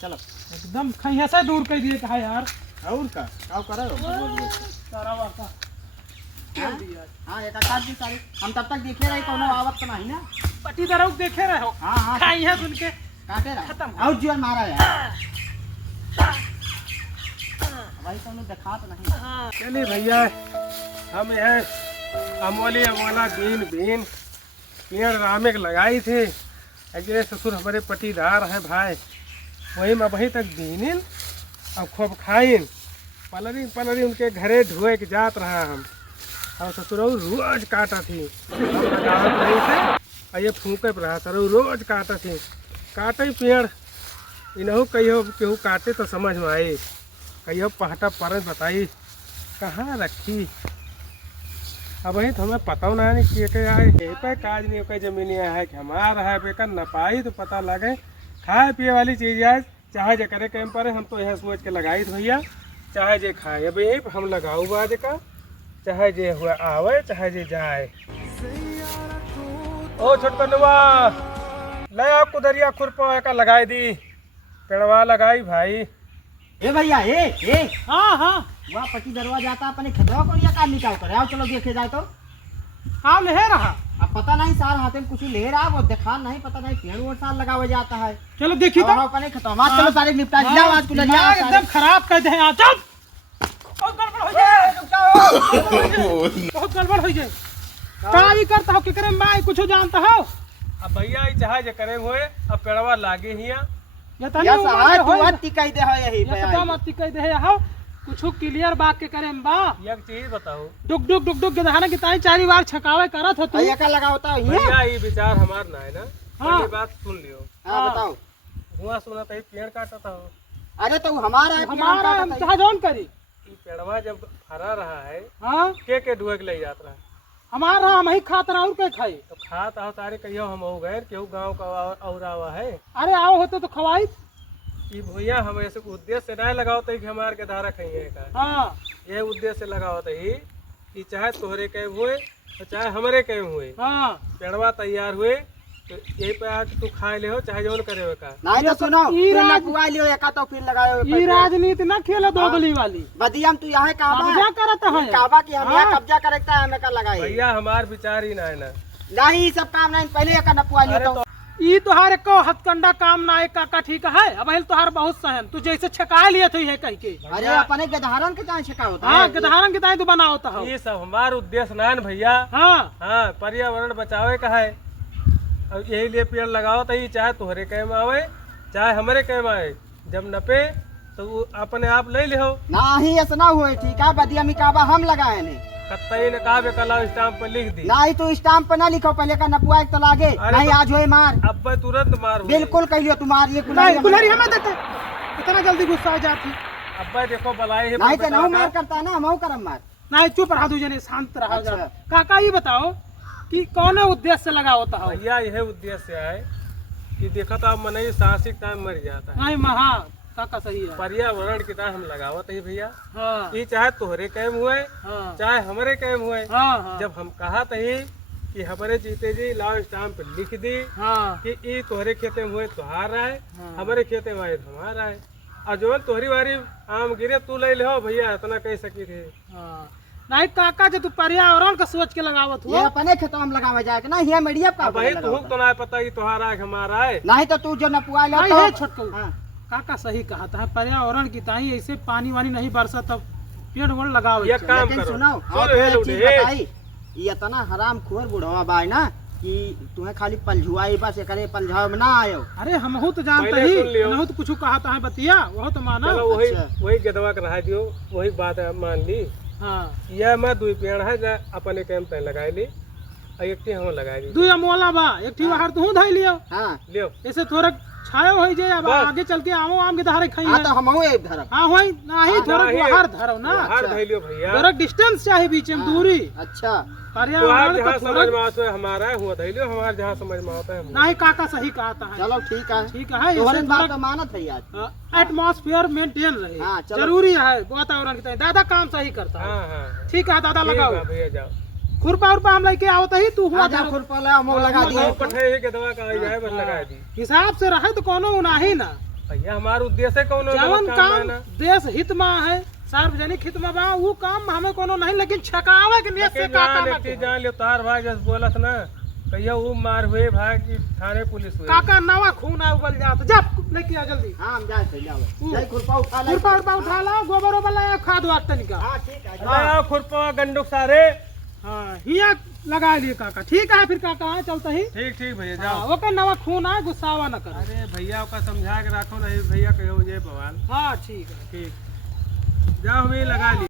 चलो एकदम कहीं ऐसा दूर कर दिए कहा यार। और का करो सारा वाका हां एक आकाश जी सारी हम तब तक देखे रहे कोनो आवत तो नहीं ना पट्टी दरौ देखे रहे हो। हां खाई है सुन के काटे रहा खत्म और जीवन मारा यार भाई तुमने देखा तो नहीं। चलिए भैया हम यह अमोला बीन पेड़ रामे के लगाई थे। अजय ससुर हमारे पटीदार हैं भाई, वही में वही तक बीनिन और खूब खाइन पलरी उनके घरे ढुए के जात रहा हम और ससुर रोज काटा थी हम लगावत नहीं थे और ये फूके पर रहा सर रोज काटा थी काटे पेड़ इनहू कहियो केहू काटे तो समझ में आई कहियो पहटा पर बताई कहाँ रखी। अब वही तो हमें पता ना नहीं कि यही पे काज नहीं कोई जमीन है कि हमारा है बेकर न पाई तो पता लगे खाए पिए वाली चीज़ है चाहे जे करे कैम पर हम तो यह सोच के लगाई थी भैया चाहे जे खाए अब यही हम लगाऊ बाज का चाहे जे हुआ आवे चाहे जे जाए। ओ छोटकनुआ ले आप कुदरिया खुरपा का लगाई दी पेड़वा लगाई भाई। ए भैया ए हाँ हाँ वहाँ पट्टी दरवा जाता अपने खतरा को या काम निकाल कर आओ चलो देखे जाए तो हाँ ले रहा। अब पता नहीं सार हाथ में कुछ ले रहा वो देखा नहीं पता नहीं पेड़ वो साल लगावे जाता है। चलो देखी तो अपने खतरा चलो सारे निपटा दिया आज कुल एकदम खराब कर दे यहाँ चल बहुत गड़बड़ हो जाए बहुत गड़बड़ हो जाए का भी करता हो केकरे में भाई कुछ जानता हो। अब भैया चाहे जे करे हुए अब पेड़वा लागे हिया ये तनी सहाय तू अति कह दे है यही पे एकदम अति कह दे हो कुछ क्लियर बात के करे बा एक चीज बताओ डुक डुक गधाना की ताई 4 बार छकावे करत हो तू ये का लगावता है भैया ये विचार हमार ना है ना पहली बात सुन लियो। हां बताओ हुआ सुना तो पेड़ काटता हो अरे तो हमारा हम चाहे जौन करी ये पेड़वा जब फरा रहा है हां के ढुए के ले जात रहा हमारा हम ही खात रहा और के खाई तो खात आओ तारे कहियो हम हो गए केहू गांव का और आवा है। अरे आओ होते तो खवाई कि भैया हम ऐसे उद्देश्य से नहीं लगाओ तो कि हमारे के धारा खाइए का हाँ ये उद्देश्य से लगाओ तो ही कि चाहे तोहरे कहे हुए तो चाहे हमारे कहे हुए हाँ पेड़वा तैयार हुए तो यही पे आके तू खा ले हो चाहे जौन करे हो का नहीं तो सुनो फिर ना पुआ लियो एका तो फिर लगायो ये राजनीति ना खेला दोगली वाली बदियम तू यहां काबा कब्जा करत है काबा की हम यहां कब्जा करता है हमें का लगाए भैया हमार विचार ही ना है ना नहीं सब काम नहीं पहले एका न पुआ लियो तो ई तोहार को हथकंडा काम ना एक काका ठीक है अब तोहार बहुत सहन तू जैसे छका लिए थे है कह के अरे अपने गधारन के चाहे छका होता हाँ गधारन के ताई तू बनाओता हो ये सब हमार उद्देश्य ना है भैया। हाँ हाँ पर्यावरण बचावे का है और यही लिए पेड़ लगाओ तो ही चाहे तोहरे कहे में आवे चाहे हमारे कहे में आए जब नपे तो वो अपने आप ले ले हो ना ही ऐसा ना हुए ठीक है बदियम काबा हम लगाए ने कत्तई ने कहा कला स्टाम्प पर लिख दी नहीं तो स्टाम्प पे ना लिखो पहले का नपुआ एक तो लागे नहीं आज होए मार अब मैं तुरंत मार बिल्कुल कहियो तुम्हार ये कुल्हाड़ी हमें देते इतना जल्दी गुस्सा आ जाती अब मैं देखो बलाई है नहीं तो ना मार करता ना हम करम मार नहीं चुप रहा तू जने शांत रहा जा काका ये बताओ कि कौन उद्देश्य से लगा होता है भैया यह उद्देश्य है कि देखो तो अब मन साहसिक टाइम मर जाता है नहीं महा काका सही है पर्यावरण की तरह हम लगावत है भैया। हाँ ये चाहे तोहरे कैम हुए हाँ चाहे हमारे कैम हुए हाँ जब हम कहा तही कि हमारे जीते जी लाओ स्टाम्प पे लिख दी हाँ कि ये तोहरे खेते में हुए तुहार है हाँ। हमारे खेते में आए हमारा है और जो तोहरी बारी आम गिरे तू ले हो भैया इतना कह सकी थे। हाँ नहीं काका जो तू पर्यावरण का सोच के लगावत ये हो अपने खेतों में लगावे जाए ना ये मीडिया का भाई तू तो ना पता कि तुम्हारा है हमारा है नहीं तो तू जो नपुआ लो नहीं तो है छोटकू काका सही कहा था पर्यावरण की ताई ऐसे पानी वानी नहीं बरसा तब पेड़ वोड़ लगाओ ये काम लेकिन करो सुनो सुन और रे एक चीज लुढ़े। बताई ये इतना हराम खोर बुढ़वा बाई ना कि तुम्हें खाली पलझुआई बस करे पलझाव में ना आयो। अरे हम तो जानते पहले ही सुन लियो। नहीं तो कुछ कहा था बतिया वो तो माना चलो वही अच्छा। वही गदवा कर रहा दियो वही बात है, मान ली हाँ यह मैं दुई पेड़ है जो अपने कैम पे लगाई ली और एक हम लगाई ली दुई अमोला बा एक ठी बाहर तू धई लियो हाँ लियो ऐसे थोड़ा छाया हो जाए अब बस। आगे चल के आम के धारे खाई हाँ तो हम एक धरम हाँ होई नहीं थोड़ा नहीं, बाहर धरो ना हार धई लियो भैया थोड़ा डिस्टेंस चाहिए बीच में दूरी अच्छा तुम्हारे पर्यावरण जहाँ का समझ थोड़ा में आता है हमारा है हुआ धई लियो हमारे जहाँ समझ में आता है हम नहीं काका सही कहता है चलो ठीक है ठीक है तुम्हारे इससे बात थोड़ा तो मानत है आज एटमॉस्फेयर मेंटेन रहे हाँ, चलो। जरूरी है वातावरण की तरह दादा काम सही करता है हाँ हाँ ठीक है दादा ठीक लगाओ है भैया जाओ खुरपा उरपा हम लेके आवत ही तू हुआ आजा खुरपा ले हम लगा दिए पठे के दवा का आई जाए बस लगा दी। हिसाब से रहे तो कोनो उनाही ना भैया हमारा उद्देश्य कौन जवन काम देश हित में है सार्वजनिक हित में बा वो काम हमें कोनो नहीं, लेकिन छकावे के लिए से काका मत जान ले तार भाई जस बोलत ना कहिया वो मार हुए भाई की थाने पुलिस हुए काका नवा खून आ उबल जात। जा लेके आ जल्दी। हां हम जाए चल जाओ जाई खुरपा उठा ले, खुरपा उरपा उठा लाओ, गोबर ओबर लाया, खाद वाद तनिका। हां ठीक है लाओ खुरपा गंडुक सारे। हाँ हिया लगा लिए काका। ठीक है फिर काका हाँ चलता ही। ठीक ठीक भैया हाँ, जाओ। वो का नवा खून है, गुस्सावा न कर। अरे भैया का समझा के रखो नहीं भैया कहो ये बवाल। हाँ ठीक है। ठीक जाओ हमें लगा ली।